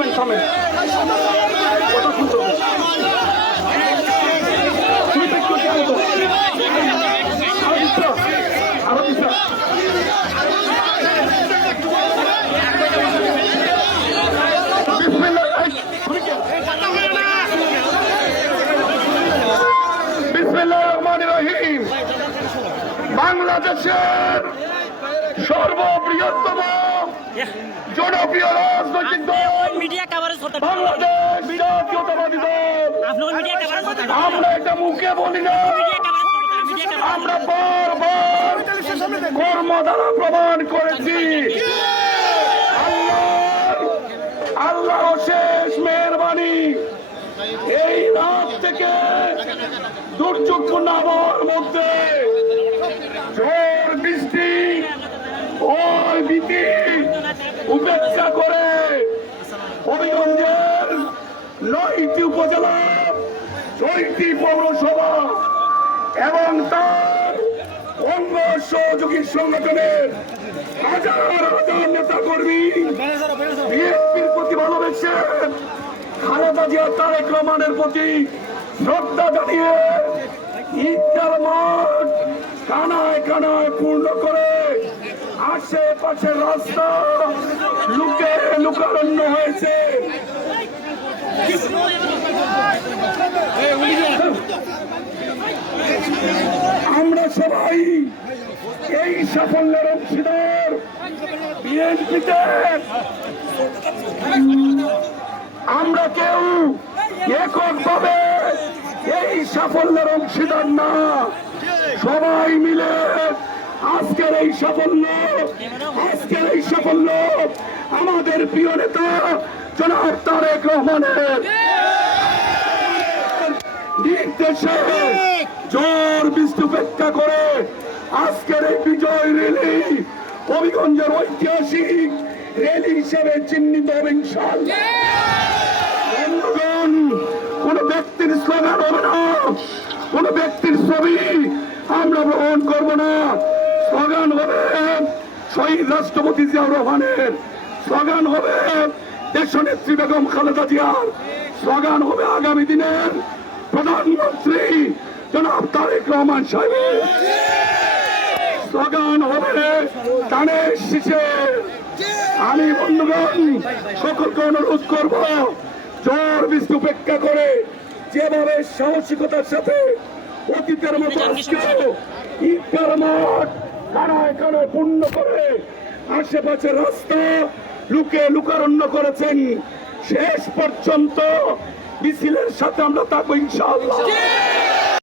থামেন থামেন কথা শুনতে হবে। আরো দিচ্ছা বাংলাদেশের সর্ববৃহত্তম জনপ্রিয় রাজনৈতিক দল বাংলাদেশ জাতীয়তাবাদী দল। আমরা এটা মুখে বলি না, আমরা বারবার কর্ম দ্বারা প্রমাণ করেছি। আল্লাহ শেষ মেহেরবানি, এই রাত থেকে দুর্যোগপূর্ণ আবহাওয়ার মধ্যে ঝড় বৃষ্টি ওই ভীতি উপেক্ষা করে হবিগঞ্জের 9টি উপজেলা 6টি পৌরসভা এবং তার অঙ্গ সহযোগী সংগঠনের হাজার হাজার নেতা কর্মী বিএনপির প্রতি ভালোবেসে খালেদা জিয়া তারেক রহমানের প্রতি শ্রদ্ধা জানিয়ে ঈদগাহ মাঠ কানায় কানায় পূর্ণ করে আশেপাশের রাস্তা লুকে লুকারণ্য হয়েছে। আমরা সবাই এই সাফল্যের অংশীদার। বিএনপিতে আমরা কেউ এককভাবে এই সাফল্যের অংশীদার না, সবাই মিলে আজকের এই সাফল্য আমাদের প্রিয় নেতা জনাব তারেক রহমানের নির্দেশে ঝড় বৃষ্টি উপেক্ষা করে আজকের এই বিজয় র্যালি হবিগঞ্জের ঐতিহাসিক র্যালি হিসেবে চিহ্নিত হবে ইনশাআল্লাহ। কোন ব্যক্তির স্লোগান হবে না, কোন ব্যক্তির ছবি আমরা গ্রহণ করব না। স্লোগান হবে শহীদ রাষ্ট্রপতি জিয়াউর রহমানের, স্লোগান হবে দেশনেত্রী বেগম খালেদা জিয়ার, স্লোগান হবে আগামী দিনের প্রধানমন্ত্রী জনাব তারেক রহমান সাহেবের, স্লোগান হবে ধানের শীষে। আমি বন্ধুগণ সকলকে অনুরোধ করব, ঝড় বৃষ্টি উপেক্ষা করে যেভাবে সাহসিকতার সাথে অতীতের মতো ঈদগাহ মাঠ কানায় কানায় পূর্ণ করে আশেপাশের রাস্তা লুকে লুকারণ্য করেছেন, শেষ পর্যন্ত মিছিলের সাথে আমরা থাকবো ইনশাআল্লাহ।